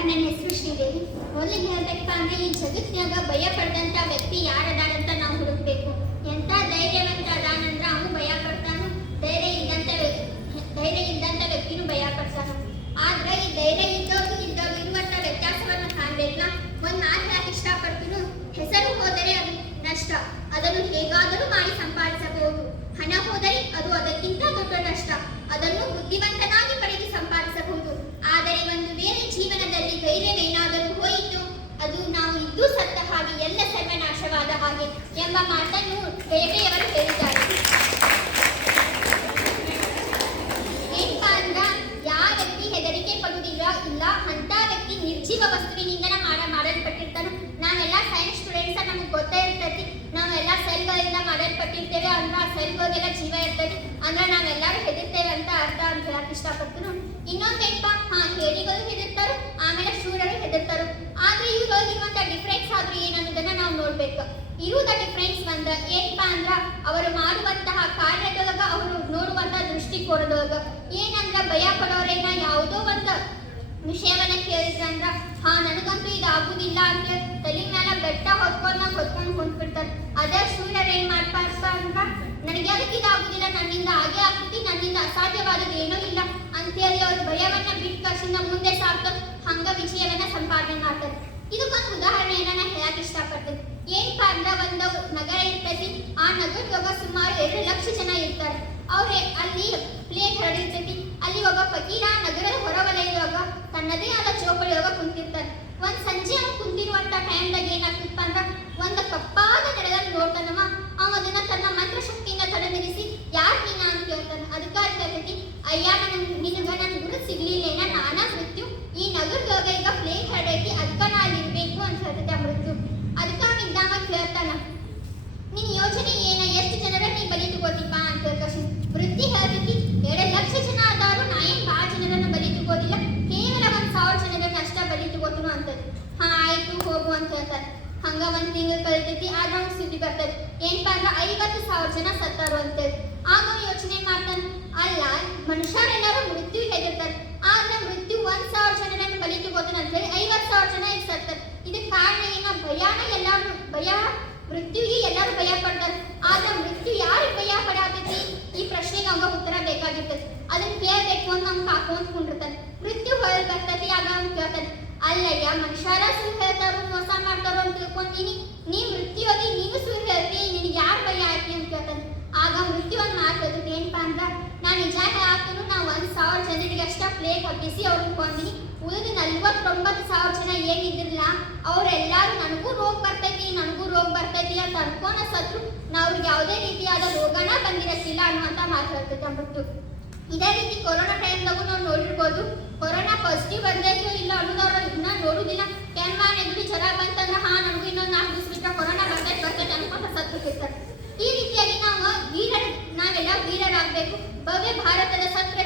ನನ್ನ ಹೆಸರು ಶ್ರೀದೇವಿ ಮೊದಲಿಗೆ ಹೇಳ್ಬೇಕಪ್ಪ ಅಂದ್ರೆ ಈ ಜಗತ್ತಿನಾಗ ಭಯ ಪಡೆದಂತ ವ್ಯಕ್ತಿ ಯಾರದಾರಂತ ನಾವು ಹುಡುಕ್ಬೇಕು ಎಂತ ಧೈರ್ಯವಂತ ಅದಾನಂದ್ರ ಅವನು ಭಯ ಪಡ್ತಾನು ಧೈರ್ಯ ಇದ್ದಂತ ವ್ಯ- ಧೈರ್ಯ ಇದ್ದಂತ ವ್ಯಕ್ತಿನೂ ಭಯ ಪಡ್ತಾನು ಆದ್ರೆ ಈ ಧೈರ್ಯ ಇದ್ದವ್ರು ಇದ್ದವ್ರು ಇರುವಂತ ವ್ಯತ್ಯಾಸವನ್ನ ಕಾಣ್ಬೇಕಲ್ಲ ಒಂದ್ ಮಾತು ಹೇಳಕ್ ಇಷ್ಟಪಡ್ತೀನಿ ಹೆಸರು ಹೋದರೆ ಅದು ನಷ್ಟ ಅದನ್ನು ಹೇಗಾದರೂ ಮಾಡಿ ಸಂಪಾದಿಸಬಹುದು ಹಣ ಹೋದರೆ ಅದು ಅದಕ್ಕಿಂತ ದೊಡ್ಡ ನಷ್ಟ ಅದನ್ನು ಬುದ್ಧಿವಂತನಾಗಿ ಪಡೆದು ಸಂಪಾದಿಸಬಹುದು ಆದರೆ ಒಂದು ವೇಳೆ ಜೀವನದಲ್ಲಿ ಧೈರ್ಯವೇನಾದರೂ ಹೋಯಿತು ಅದು ನಾವು ಇದ್ದು ಸತ್ತ ಹಾಗೆ ಎಲ್ಲ ಸರ್ವನಾಶವಾದ ಹಾಗೆ ಎಂಬ ಮಾತನ್ನು ಬೇಟೆಯವರು ಹೇಳಿದ್ದಾರೆ ಏನಪ್ಪ ಅಂದ್ರ ಯಾವ ವ್ಯಕ್ತಿ ಹೆದರಿಕೆ ಪಡುವುದಿಲ್ಲ ಇಲ್ಲ ಅಂತ ವ್ಯಕ್ತಿ ನಿರ್ಜೀವ ವಸ್ತುವಿನಿಂದ ಮಾಡ ಮಾಡಲ್ಪಟ್ಟಿರ್ತಾನೆ ನಾವೆಲ್ಲ ಸೈನ್ಸ್ ಸ್ಟೂಡೆಂಟ್ಸ್ ನಮ್ಗೆ ಗೊತ್ತೇ ಇರ್ತೈತಿ ನಾವೆಲ್ಲ ಅಂದ್ರ ಆ ಸೆಲ್ಗಳಿಗೆಲ್ಲ ಜೀವ ಇರ್ತದೆ. ಅಂದ್ರೆ ನಾವೆಲ್ಲರೂ ಹೆದರ್ತೇವೆ ಅಂತ ಅರ್ಥ ಅಂತ ಹೇಳಕ್ ಇಷ್ಟಪಡ್ತೀನಿ ಇನ್ನೊಂದೇನಪ್ಪ ಹಾ ಹೇಳಿಗಳು ಹೆದರ್ತಾರು. ಆಮೇಲೆ ಶೂರರು ಹೆದರ್ತಾರು. ಆದ್ರೆ ಇವ್ರೊಳಗಿರುವಂತ ಡಿಫ್ರೆನ್ಸ್ ಆದ್ರೂ ಏನನ್ನೋದನ್ನ ನಾವು ನೋಡ್ಬೇಕು. ಇರುವುದ ಡಿಫ್ರೆನ್ಸ್ ಬಂದ ಏನಪ್ಪಾ ಅಂದ್ರ ಅವರು ಮಾಡುವಂತಹ ಕಾರ್ಯದೊಳಗ ಅವರು ನೋಡುವಂತ ದೃಷ್ಟಿಕೋನದೊಳಗ. ಏನಂದ್ರ ಭಯ ಪಡೋರೇನ ಯಾವುದೋ ಒಂದು ವಿಷಯವನ್ನ ಕೇಳಿದ್ರಂದ್ರ ಹಾ, ನನಗಂತೂ ಇದು ಆಗುದಿಲ್ಲ ಅಂತ ತಲೆ ಮೇಲೆ ಬೆಟ್ಟ ಹೊತ್ಕೊಂಡ್ ಹೊತ್ಕೊಂಡು ಹೊಂಟ್ಬಿಡ್ತಾರೆ ಅದೇ ಶೂರರ್ ಏನ್ ಮಾಡ್ತಾರಪ್ಪ ಅಂದ್ರ ನನಗೆ ಅದಕ್ಕೆ ಇದಾಗುದಿಲ್ಲ ನನ್ನಿಂದ ಹಾಗೆ ಆಗ್ತೈತಿ ನನ್ನಿಂದ ಅಸಾಧ್ಯವಾದದ್ದು ಏನೂ ಇಲ್ಲ ಅಂತೇಳಿ ಅವ್ರ ಭಯವನ್ನ ಬಿಟ್ಟು ಕಸಿಂದ ಮುಂದೆ ಸಾಕ್ತಾರೆ ಹಂಗ ವಿಷಯವನ್ನ ಸಂಪಾದನೆ ಮಾಡ್ತಾರೆ ಇದಕ್ಕೊಂದು ಉದಾಹರಣೆಯನ್ನ ನಾನು ಹೇಳಕ್ ಇಷ್ಟಪಡ್ತೀನಿ. ಏನಪ್ಪಾ ಅಂದ್ರ ಒಂದು ನಗರ ಇರ್ತೈತಿ, ಆ ನಗರದೊಳಗ ಸುಮಾರು ಎರಡು ಲಕ್ಷ ಜನ ಇರ್ತಾರೆ. ಅವ್ರೆ, ಅಲ್ಲಿ ಪ್ಲೇಗ್ ಹರಡಿರ್ತೈತಿ ಅಲ್ಲಿ ಒಬ್ಬ ಫಕೀರ ನಗರದ ಹೊರವಲಯದೊಳಗ ತನ್ನದೇ ಆದ ಚೌಕಳಿಯೊಳಗ ಕುಂತಿರ್ತಾರೆ ಒಂದ್ ಸಂಜೆ ಅವ್ನು ಕುಂತಿರುವಂತ ಟೈಮ್ದಾಗ ಏನಾಗ್ತಿತ್ತ ಅಂದ್ರ, ಒಂದು ಕಪ್ಪಾದ ನೆಲದಲ್ಲಿ ನೋಡ್ತಾನವ ಅವ ಅದನ್ನ ತನ್ನ ಮಂತ್ರ ಶಕ್ತಿಯಿಂದ ತಡೆ ನಿಲ್ಲಿಸಿ ಯಾರ್ ನೀನ ಅಂತ ಕೇಳ್ತಾನೆ ಅದಕ್ಕಾಗಿ ಹೇಳ್ತೈತಿ ಅಯ್ಯ ನನ್ ನಿನಗ ನನ್ ಗುರು ಸಿಗ್ಲಿಲ್ಲೇನ ನಾನ ಮೃತ್ಯು ಈ ನಗರದೊಳಗ ಈಗ ಪ್ಲೇಗ್ ಹರಡೈತಿ ಅದಕ್ಕ ನಾ ಅಲ್ಲಿ ಇರ್ಬೇಕು ಅಂತ ಆ ಮೃತ್ಯು ಅದಕ್ಕ ಅವ ಇದ್ದಾಗ ಕೇಳ್ತಾನ ನಿನ್ ಯೋಜನೆ ಏನ? ಎಷ್ಟು ಜನರ ನೀ ಬಲಿ ತಗೋತಿಪ್ಪ ಅಂತ ಹೇಳ್ಕಶಿ ವೃತ್ತಿ ಹೇಳ್ತೈತಿ ಎರಡು ಲಕ್ಷ ಜನ ಆದಾರು ನಾ ಏನ್ ಭಾಳ ಜನರನ್ನ ಬಲಿ ತಗೋದಿಲ್ಲ ಕೇವಲ ಒಂದ್ ಸಾವಿರ ಜನರನ್ನ ಅಷ್ಟ ಬಲಿ ತಗೋತನು ಅಂತದ್ ಹಾ, ಆಯ್ತು, ಹೋಗು ಅಂತ ಹೇಳ್ತಾರೆ ಹಂಗ ಒಂದ್ ತಿಂಗಳು ಕಳಿತೈತಿ ಆಗ ಅವ್ನ್ ಸುದ್ದಿ ಬರ್ತೈತಿ ಏನಪ್ಪಾ ಅಂದ್ರ ಐವತ್ತು ಸಾವಿರ ಜನ ಸತ್ತಾರು ಅಂತೇಳಿ. ಆಗ ಅವ್ನ್ ಯೋಚನೆ ಮಾಡ್ತಾನ ಅಲ್ಲ ಮನುಷ್ಯರೆಲ್ಲರೂ ಮೃತ್ಯು ಹೆದರ್ತಾರೆ ಆದ್ರೆ ಮೃತ್ಯು ಒಂದ್ ಸಾವಿರ ಜನರನ್ನ ಬಲಿ ತಗೋತಾನ ಅಂತ ಹೇಳಿ ಐವತ್ ಸಾವಿರ ಜನ ಈಗ ಸತ್ತಾರೆ ಇದಕ್ ಕಾರಣ ಏನ ಭಯಾನ ಎಲ್ಲಾರು ಭಯ ಮೃತ್ಯುಗೆ ಎಲ್ಲರೂ ಭಯ ಪಡ್ತಾರೆ. ಆದ್ರೆ ಮೃತ್ಯು ಯಾರಿಗೆ ಭಯ ಪಡಾತೈತಿ? ಈ ಪ್ರಶ್ನೆಗೆ ಅವಾಗ ಉತ್ತರ ಬೇಕಾಗಿರ್ತದೆ. ಅದನ್ನ ಕೇಳ್ಬೇಕು ಅಂತ ನಮ್ಗೆ ಹಾಕೊಂಡ್ ಕುಂಡಿರ್ತಾನೆ ಮೃತ್ಯು ಹೊರಗೆ ಬರ್ತೈತಿ, ಆಗ ಅವ್ನು ಕೇಳ್ತಾನೆ, ಅಲ್ಲಯ್ಯ, ಮನುಷ್ಯರ ಸುಳ್ಳು ಹೇಳ್ತಾರೋ, ಮೋಸ ಮಾಡ್ತಾರೋ ಅಂತ ತಿಳ್ಕೊಂತೀನಿ. ನೀ ಮೃತ್ಯು ಹೋಗಿ ನೀವು ಸುಳ್ಳು ಹೇಳ್ತಿ, ನಿನಗೆ ಯಾರು ಭಯ ಆಯ್ತಿ? ಅಂತ ಕೇಳ್ತಾನೆ. ಆಗ ಮೃತ್ಯು ಒಂದು ಮಾತು ಹೇಳ್ತೈತಿ ಏನಪ್ಪಾ ಅಂದ್ರ ನಾನು ನಿಜ ಸಾವಿರ ಜನರಿಗೆ ಅಷ್ಟ ಪ್ಲೇಗ್ ಹೊತ್ತಿಸಿ ಅವ್ರಿಗೆ ಕೊಂದಿನಿ. ಉಳಿದ ನಲ್ವತ್ತೊಂಬತ್ತು ಸಾವಿರ ಜನ ಏನಿದ್ರಲ್ಲ, ಅವರೆಲ್ಲರೂ ನನಗೂ ರೋಗ ಬರ್ತೈತಿ, ನನಗೂ ರೋಗ ಬರ್ತೈತಿ ಅಂತ ಅನ್ಕೊಂಡ ಸತ್ರು ನಾವು ಯಾವುದೇ ರೀತಿಯಾದ ರೋಗನ ಬಂದಿರತ್ತಿಲ್ಲ ಅನ್ನುವಂತ ಮಾತು ಹೇಳ್ತೈತೆ ಆ ಮೃತ್ಯು. ಇದೇ ರೀತಿ ಕೊರೋನಾ ಟೈಮ್ದಾಗೂ ನಾವು ನೋಡಿರ್ಬೋದು, ಕೊರೋನಾ ಪಾಸಿಟಿವ್ ಬಂದೈತೋ ಇಲ್ಲ ಅನ್ನೋದವ್ರು ಇದನ್ನ ನೋಡುದಿಲ್ಲ. ಕೆನ್ವಾನ್ ಎದುರು ಜ್ವರ ಬಂತಂದ್ರೆ ಹಾ, ನನಗೂ ಇನ್ನೊಂದು ನಾಲ್ಕು ದಿವಸ ಬಿಟ್ಟರೆ ಕೊರೋನಾ ಬರ್ತೈತೆ ಬರ್ತೈತೆ ಅನ್ಕೊಂಡ ಸತ್ರು ಈ ರೀತಿಯಾಗಿ ನಾವು ವೀರ ನಾವೆಲ್ಲ ವೀರರಾಗಬೇಕು. ಭವ್ಯ ಭಾರತದ ರೀತಿಯ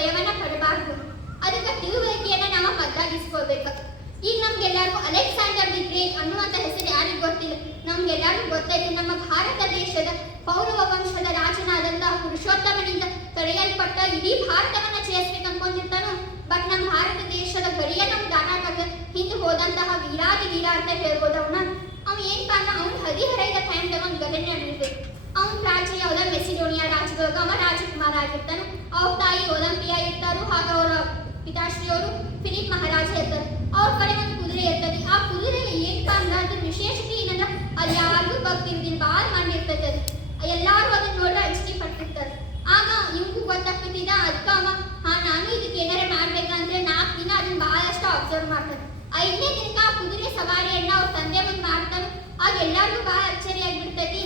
ಭಯವನ್ನ ಪಡಬಾರದು. ಅದಕ್ಕೆ ತಿಳುವಳಿಕೆಯನ್ನ ನಾವು ಬದಲಾಗಿಸ್ಕೊಳ್ಬೇಕು ಈಗ ನಮ್ಗೆಲ್ಲರಿಗೂ ಅಲೆಕ್ಸಾಂಡರ್ ದಿ ಗ್ರೇಟ್ ಅನ್ನುವಂತ ಹೆಸರು ಯಾರಿಗೂ ಗೊತ್ತಿಲ್ಲ? ನಮ್ಗೆಲ್ಲರಿಗೂ ಗೊತ್ತೈತೆ ನಮ್ಮ ಭಾರತ ದೇಶದ ಪೌರವ ವಂಶದ ರಾಜನಾದಂತಹ ಪುರುಷೋತ್ತಮನಿಂದ ತಡೆಯಲ್ಪಟ್ಟ ಇಡೀ ಭಾರತವನ್ನ ಜಯಿಸ್ಬೇಕು ಬಟ್ ನಮ್ಮ ಭಾರತ ದೇಶದ ಗಡಿಯ ನಮ್ ದಾನ ಹಿಂದೆ ಹೋದಂತಹ ವೀರಾದಿ ವೀರ ಅಂತ ಹೇಳ್ಬೋದು ಅವನ. ಅವ ಏನಪ್ಪಾ ಅಂದ್ರೆ ಅವ್ನು ಹದಿಹರೆಯದ ಟೈಮ್ದಾಗ ಒಂದು ಘಟನೆ ನಡೆದಿದೆ ಅವನ ರಾಜ್ಯ ಯಾವ್ದ ಮೆಸಿಡೋನಿಯಾ ರಾಜ್ಯದೊಳಗ ಅವ ರಾಜಕುಮಾರ ಆಗಿರ್ತಾನೆ. ಒಲಂಪಿಯಾ ಹಾಗೆ ಅವರ ಪಿತಾಶ್ರೀಯವರು ಫಿಲಿಪ್ ಮಹಾರಾಜ ಇರ್ತಾರೆ ಅವ್ರ ಕಡೆ ಒಂದು ಕುದುರೆ ಇರ್ತದೆ. ಆ ಕುದುರೆ ಏನಪ್ಪಾ ಅಂದ್ರೆ ಅದ್ರ ವಿಶೇಷತೆ ಏನಂದ್ರ ಯಾರು ಯಾರಿಗೂ ಬಾಲ್ ಭಾಳ ಮಾಡಿರ್ತೈತೆ ಅದು ಎಲ್ಲಾರು ಅದನ್ನ ನೋಡ್ರೆ ಅಂಜಿಕೆ ಪಟ್ಟಿರ್ತಾರೆ. ಆಗ ಇವ್ಗೂ ಗೊತ್ತಾಗ್ತಿದ್ದ ಅದಕ್ಕ ಅವ ಹಾ, ನಾನು ಇದಕ್ಕೆ ಏನಾರ ಮಾಡ್ಬೇಕಂದ್ರೆ ನಾಲ್ಕು ದಿನ ಅದನ್ನ ಬಹಳಷ್ಟು ಅಬ್ಸರ್ವ್ ಮಾಡ್ತಾರೆ. ಐದನೇ ದಿನಕ್ಕ ಆ ಕುದುರೆ ಸವಾರಿಯನ್ನ ಅವ್ರ ತಂದೆ ಬಂದು ಮಾಡ್ತಾರೆ. ಆಗ ಎಲ್ಲಾರ್ಗೂ ಬಹಳ ಅಚ್ಚರಿ ಆಗ್ಬಿಡ್ತೈತಿ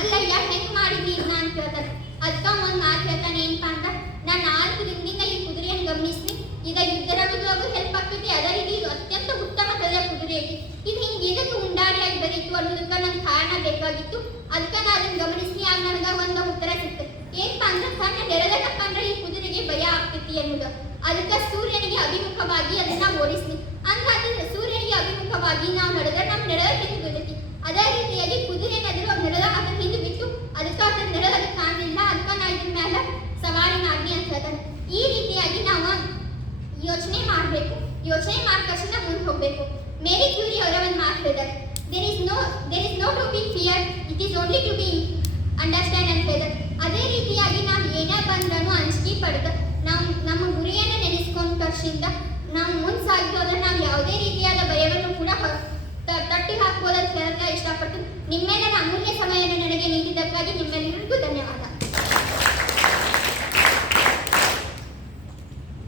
ಅಲ್ಲಯ್ಯ, ಹೆಂಗ್ ಮಾಡಿದಿ ಅಂತ ಕೇಳ್ತಾರೆ. ಅದಕ್ಕ ಒಂದ್ ಮಾತು ಹೇಳ್ತಾನೆ, ಏನಪ್ಪಾ ಅಂತ ನಾನ್ ನಾಲ್ಕು ದಿನದಿಂದ ಈ ಕುದುರೆಯನ್ನು ಗಮನಿಸ್ತೀನಿ ಈಗ ಯುದ್ಧರಂಗದೊಳಗೂ ಹೆಲ್ಪ್ ಆಗ್ತೈತಿ ಅದೇ ರೀತಿ ಇದು ಅತ್ಯಂತ ಉತ್ತಮ ತಳಿಯ ಕುದುರೆ ಐತಿ ಇದು ಹಿಂಗ್ ಇದಕ್ಕೆ ಉಂಡಾಡಿಯಾಗಿ ಬರೀತು ಅನ್ನೋದಕ್ಕ ನನ್ ಕಾರಣ ಬೇಕಾಗಿತ್ತು ಅದಕ್ಕೆ ನಾ ಅದನ್ನ ಗಮನಿಸ್ತೀನಿ ಆಗ ನನಗ ಒಂದು ಉತ್ತರ ಸಿಕ್ತು. ಏನಪ್ಪಾ ಅಂದ್ರೆ ಕಣ್ಣ ನೆರೆದಕ್ಕಪ್ಪ ಅಂದ್ರೆ ಈ ಕುದುರೆಗೆ ಭಯ ಆಗ್ತೈತಿ ಅನ್ನೋದು ಅದಕ್ಕೆ ಸೂರ್ಯನಿಗೆ ಅಭಿಮುಖವಾಗಿ ಅದನ್ನ ಓಡಿಸ್ನಿ ಹಂಗಾದ್ರೆ ಸೂರ್ಯನಿಗೆ ಅಭಿಮುಖವಾಗಿ ನಾವು ನಡೆದ್ರೆ ನಮ್ಮ ನೆರಳ ಹಿಂದೆ ಅದೇ ರೀತಿಯಾಗಿ ಕುದುರೆ ನದಿರೋ ನೆರಳ ಅದನ್ನ ಹಿಂದೆ ಬಿಟ್ಟು ಅದಕ್ಕ ಅದನ್ನ ನೆರಳ ಕಾಣಲಿಲ್ಲ. ಅದಕ್ಕೆ ನಾ ಇದ್ರ ಮೇಲೆ ಸವಾರಿ ಮಾಡಿ ಅಂತ ಹೇಳ್ತಾನೆ. ಈ ರೀತಿಯಾಗಿ ನಾವು ಮಾಡಬೇಕು. ಯೋಚನೆ ಮಾಡಿದ ತಕ್ಷಣ ಮುಂದೆ ಹೋಗಬೇಕು. ಮೇರಿ ಕ್ಯೂರಿ ಅವರ ಒಂದು ಮಾತು There is no, there is no to be feared. It is only to be understand ಅಂತ ಇದೆ ಅದೇ ರೀತಿಯಾಗಿ ನಾವು ಏನೇ ಬಂದ್ರೂ ಅಂಜಿಕೆ ಪಡೆದು ನಾವು ನಮ್ಮ ಗುರಿಯನ್ನು ನೆನೆಸ್ಕೊಂಡು ಪಕ್ಷಿಂದ ನಾವು ಮುಂದೆ ಸಾಗ್ಬೋದು ನಾವು ಯಾವುದೇ ರೀತಿಯಾದ ಭಯವನ್ನು ಕೂಡ ತಟ್ಟಿ ಹಾಕ್ಬೋದಂತ ಹೇಳಕ್ಕೆ ಇಷ್ಟಪಟ್ಟು ನಿಮ್ಮೆಲ್ಲರ ಅಮೂಲ್ಯ ಸಮಯವನ್ನು ನನಗೆ ನೀಡಿದ್ದಕ್ಕಾಗಿ ನಿಮ್ಮೆಲ್ಲರಿಗೂ ಧನ್ಯವಾದ.